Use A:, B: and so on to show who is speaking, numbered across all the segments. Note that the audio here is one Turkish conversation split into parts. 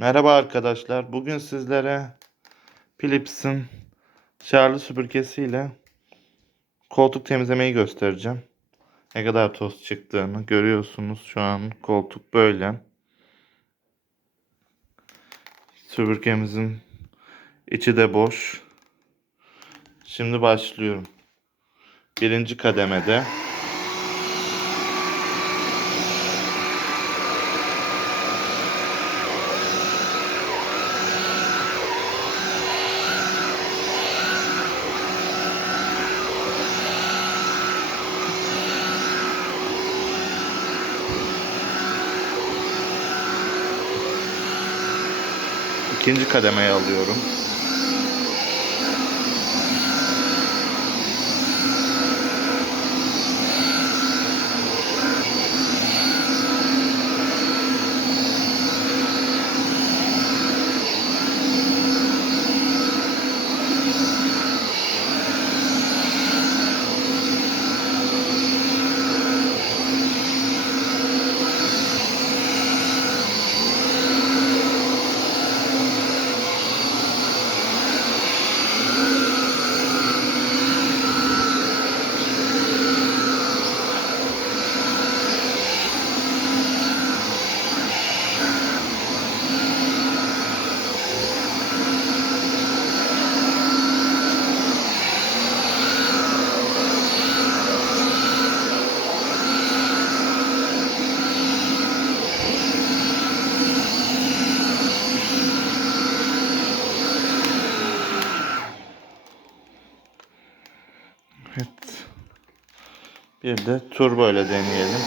A: Merhaba arkadaşlar. Bugün sizlere Philips'in şarjlı süpürgesiyle koltuk temizlemeyi göstereceğim. Ne kadar toz çıktığını görüyorsunuz. Şu an koltuk böyle. Süpürgemizin içi de boş. Şimdi başlıyorum. Birinci kademede ikinci kademeye alıyorum. Evet. Bir de turbo ile deneyelim.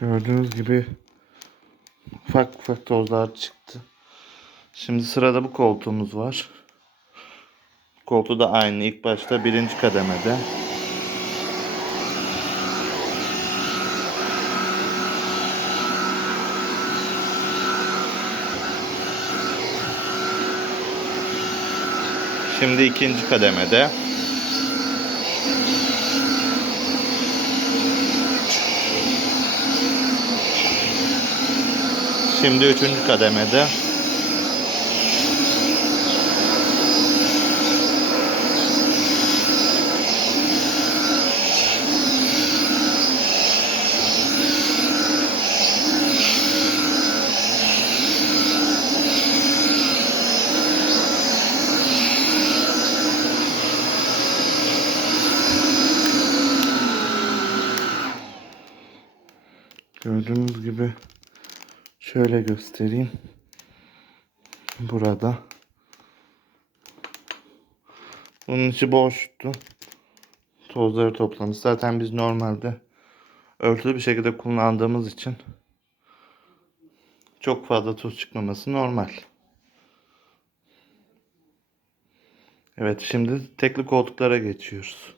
A: Gördüğünüz gibi ufak ufak tozlar çıktı. Şimdi sırada bu koltuğumuz var. Koltuğu da aynı. İlk başta birinci kademede. Şimdi ikinci kademede. Şimdi üçüncü kademede. Gördüğünüz gibi şöyle göstereyim. Burada. Bunun içi boştu. Tozları toplamış. Zaten biz normalde örtülü bir şekilde kullandığımız için çok fazla toz çıkmaması normal. Evet şimdi tekli koltuklara geçiyoruz.